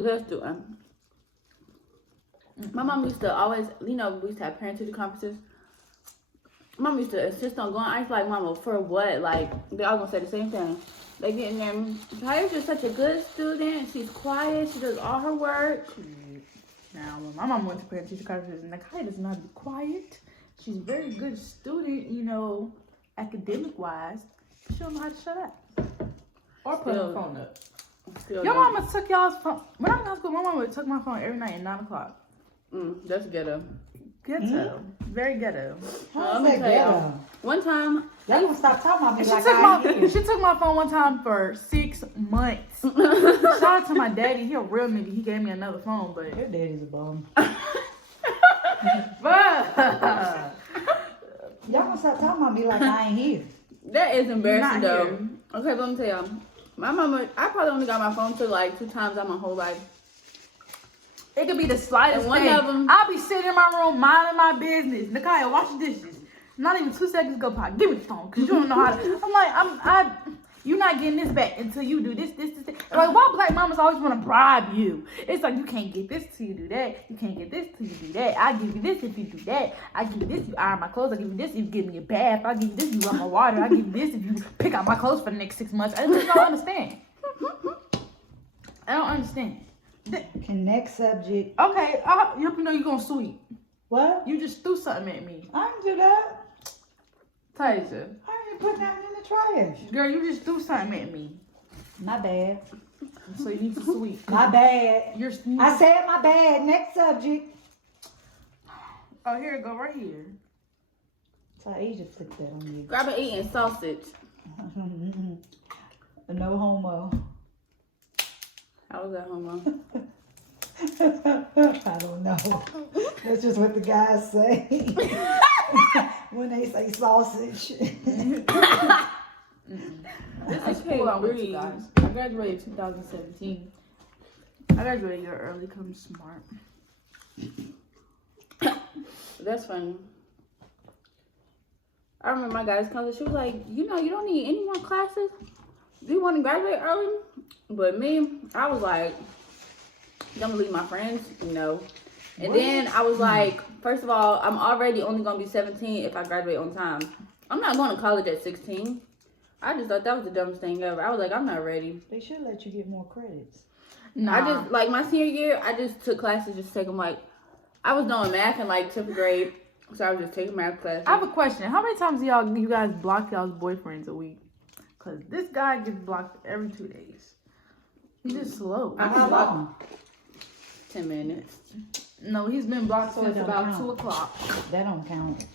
Let's do it. My mom used to always, we used to have parent-teacher conferences. Mom used to insist on going. I used to like, Mama, for what? Like, they all gonna say the same thing. They get in there. Tyra's just such a good student. She's quiet. She does all her work. Now, when my mom went to parent-teacher conferences, Nakai does not be quiet. She's a very good student, academic-wise. She don't know how to shut up. Or put her phone up. Your mama took y'all's phone. When I was in school, my mama took my phone every night at 9 o'clock. That's ghetto. Ghetto. Very ghetto. How's that ghetto? One time, Y'all gonna stop talking about me she took my phone one time for 6 months. Shout out to my daddy. He a real nigga. He gave me another phone, but Your daddy's a bum. but Y'all gonna stop talking about me like I ain't here. that is embarrassing Not though. here. Okay, but let me tell y'all. My mama, I probably only got my phone to like 2 times out my whole life. it could be the slightest And one thing. of them- I'll be sitting in my room minding my business. Nakaya, wash the dishes. Not even 2 seconds go by. Give me the phone, cause you don't know how to. I'm like, you're not getting this back until you do this. Like, why black mamas always want to bribe you? It's like, you can't get this till you do that. You can't get this till you do that. I give you this if you do that. I give you this if you iron my clothes. I give you this if you give me a bath. I give you this if you run my water. I give you this if you pick out my clothes for the next 6 months. I just don't understand. I don't understand. Okay, next subject. Okay, you know you're gonna sweep. What? You just threw something at me. I didn't do that. Tasia. I didn't put nothing in the trash. Girl, you just threw something at me. My bad. So you need to sweep. My bad. You're I said my bad. Next subject. Oh, here it go, right here. Taisha flipped that on you. Grab and eating sausage. No homo. How was that, homo? I don't know. That's just what the guys say when they say sausage. This is cool. I went to, guys. I graduated 2017. I graduated a year early because I'm smart. That's funny. I remember my guys' college. She was like, you don't need any more classes. Do you want to graduate early? But me, I was like, I'm gonna leave my friends, And then I was like, first of all, I'm already only gonna be 17 if I graduate on time. I'm not going to college at 16. I just thought that was the dumbest thing ever. I was like, I'm not ready. They should let you get more credits. No, I just, like, my senior year, I just took classes just to take them, like, I was doing math in, like, 10th grade. So I was just taking math classes. I have a question. How many times do you guys block y'all's boyfriends a week? Because this guy gets blocked every 2 days. He's just slow. How long? 10 minutes. No, he's been blocked So it since don't about count. 2 o'clock. That don't count.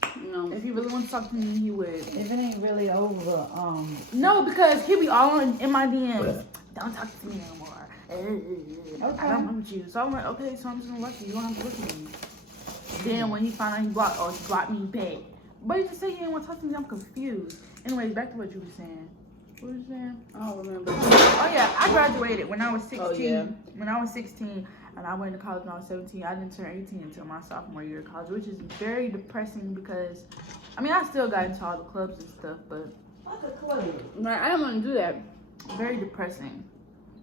If he really wants to talk to me, he would. If it ain't really over, No, because he be all in my DMs. Don't talk to me no more. I don't want you. So I'm like, okay, so I'm just gonna let you. You don't have to look at me. Then when he found out he blocked me back. But he just said he didn't want to talk to me. I'm confused. Anyways, back to what you were saying. What was you saying? I don't remember. Oh yeah, I graduated when I was 16. Oh, yeah. When I was 16, and I went to college when I was 17. I didn't turn 18 until my sophomore year of college, which is very depressing because, I still got into all the clubs and stuff, but what's a club? Like, I didn't want to do that. very depressing.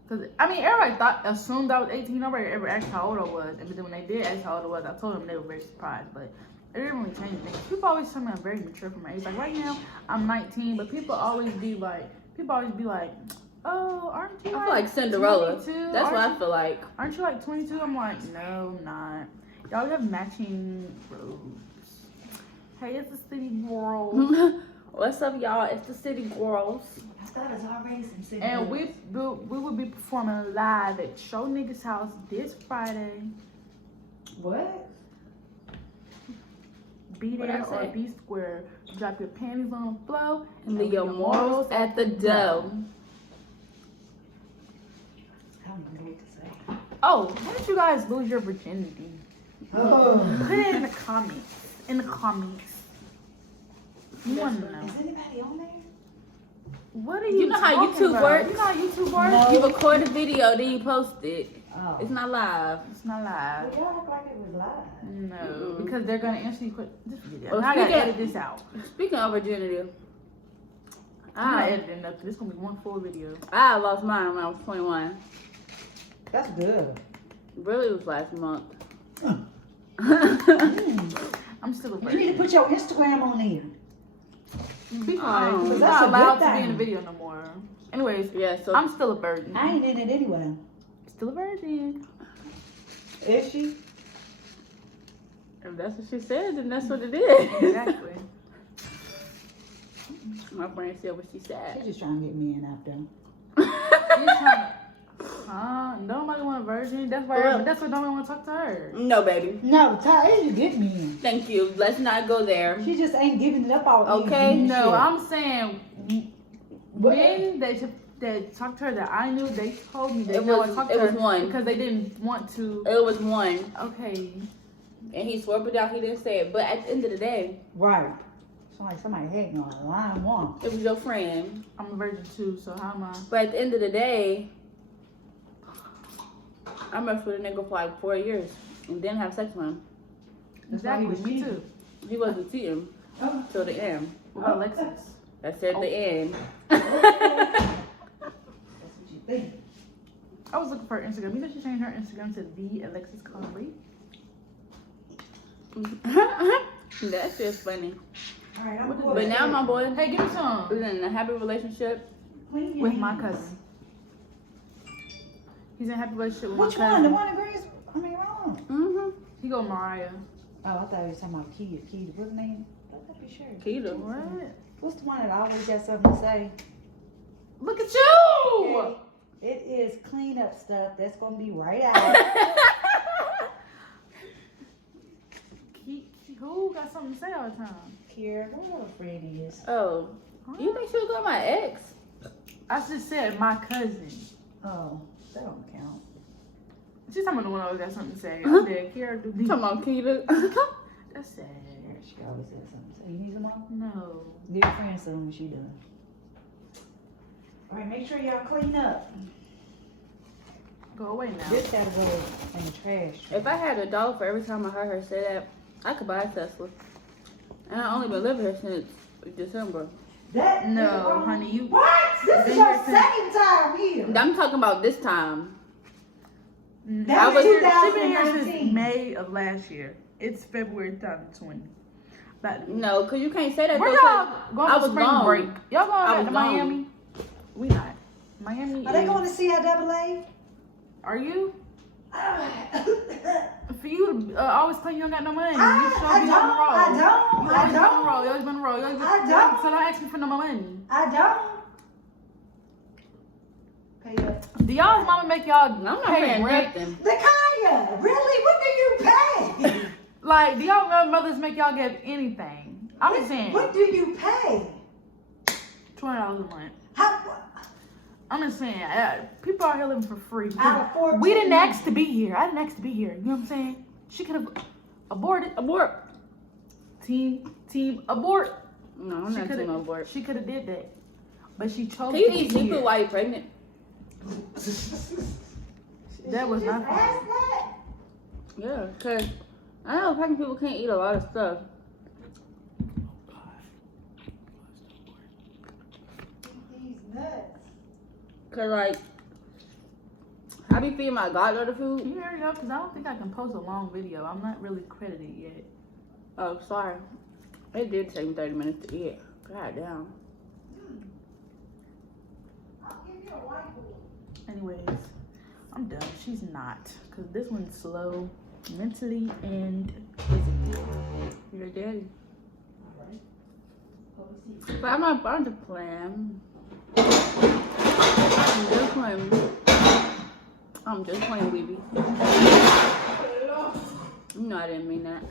Because, everybody assumed I was 18. Nobody ever asked how old I was. And then when they did ask how old I was, I told them they were very surprised. But it didn't really change things. People always tell me I'm very mature for my age. Like right now, I'm 19, but people always be like, oh, aren't you I feel like Cinderella. 22? That's what I feel like. Aren't you like 22? I'm like, no, I'm not. Y'all have matching robes. Hey, it's the city girls. What's up, y'all? It's the City Girls. I thought it was already some city. And we will be performing live at Show Niggas House this Friday. What? Be What'd there I or say? be square. Drop your panties on the floor And leave your morals at the door. I don't know what to say. Oh, how did you guys lose your virginity? Oh. Put it in the comments. You want to know. Is anybody on there? What are you You know how talking YouTube about? works? You know how YouTube works? No. You record a video, then you post it. Oh. It's not live. It's not Well, live. y'all act like it was live. No, because they're going to answer you quick. This video. Well, I got to speaking- edit this out. Speaking of virginity, I'm not I editing nothing. This is going to be one full video. lost mine when I was 21. That's good. Really, it was last month. I'm still a You need to virgin. put your Instagram on there. Be quiet. Oh, You're that's not a allowed good to be in thing. the video no more. Anyways, Yeah, so I'm still a virgin. I ain't in it anyway. Still a virgin. Is she? if that's what she said, then that's what it is. Exactly. My friend said what she She's said. just trying to get men out there. She's trying to. Nobody want a virgin. That's why. Well- That's why nobody want to talk to her. No, baby. No, Ty, you get men. Thank you. Let's not go there. She just ain't giving it up all Okay, easy and No, shit. I'm saying men that talked to her that I knew, they told me they It know was- I talked it to her was one. because they didn't want to. It was one, Okay. and he swore it out. He didn't say it. But at the end of the day, Right. It's like somebody hating on her. Line one. it was your friend. I'm a virgin too, so how am I? But at the end of the day, I messed with a nigga for like 4 years and didn't have sex with him. That's why he Exactly, was me cheating. too. He wasn't cheating Oh. till the end. What about Alexis? That's at the end. That's what you think. I was looking for her Instagram. You know she changed her Instagram to the Alexis Conley. That's just funny. All right, I'm What is cool. But now my boy Hey, give me some. is in a happy relationship. Clean your With my hands. cousin. He's in a happy relationship with Which my one? cousin. The one in Greece? I mean, wrong. Mm-hmm. He go Mariah. Oh, I thought he was talking about Keita. Keita, what's the name? Let me sure. Keita. What? What's the one that always got something to say? Look at you! Okay. It is cleanup stuff. That's gonna be right out. Who got something to say all the time? Kira, who her friend is? Oh, you think she was with my ex? I just said my cousin. Oh, that don't count. She's talking about the one that always got something to say. I'm dead. Kira, do You talking about Keita? That's sad. She always has something to say. You need some more? No. Give your friend some when she done. All right, make sure y'all clean up. Go away now. This gotta go in the trash. If I had $1 for every time I heard her say that, I could buy a Tesla. And I only been living here since December. That No, honey, you. What? This is Been your here since- second time here. I'm talking about this time. That I was was- She's been here 2019. since May of last year. It's February 2020. But No, because you can't say that. where though, y'all 'cause going I for was spring gone. break? Y'all going I back was to gone. Miami? We not. Miami Are they is- going to CIAA? Are you? For you to always claim you don't got no money. You sure I be on the road. don't. You I always been on the don't. road. You always been on the road. You always been, I don't. So don't ask me for no more money. I don't. Pay up. Do y'all's mama make y'all I'm not pay paying rent? nothing. Nakaya, really? What do you pay? Like, do y'all mothers make y'all get anything? I'm just saying, What do you pay? $20 a month. How, I'm just saying, people out here living for free. out of 14 We didn't ask to be here. I didn't ask to be here. You know what I'm saying? She could have aborted. Abort. Team abort. No, I'm not doing no abort. She could have did that, but she chose Can you to eat be seafood here. while you're pregnant? That was Just not fun. ask that. Yeah, because I know pregnant people can't eat a lot of stuff. He's nuts. Because, like, I be feeding my goddaughter Can food. you hurry up? Because I don't think I can post a long video. I'm not really credited yet. Oh, sorry. It did take me 30 minutes to eat. God damn. I'll give you a whiteboard. Anyways, I'm done. She's not. Because this one's slow mentally and physically. You're daddy. Alright. But I'm not about to plan. I'm just playing, Weeby. No, I didn't mean that.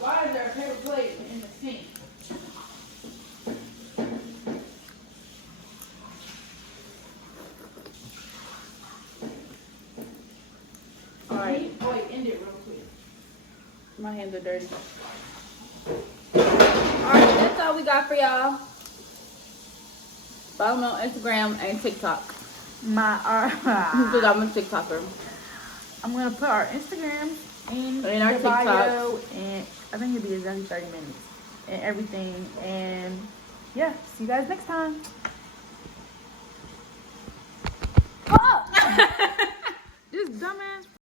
Why is there a paper plate in the sink? Alright, Wait, end it real quick. my hands are dirty. Alright, that's all we got for y'all. Follow me on Instagram and TikTok. Because I'm a TikToker. I'm gonna put our Instagram in And our the TikTok. bio, and I think it'll be exactly 30 minutes. and everything. And yeah, see you guys next time. This dumbass.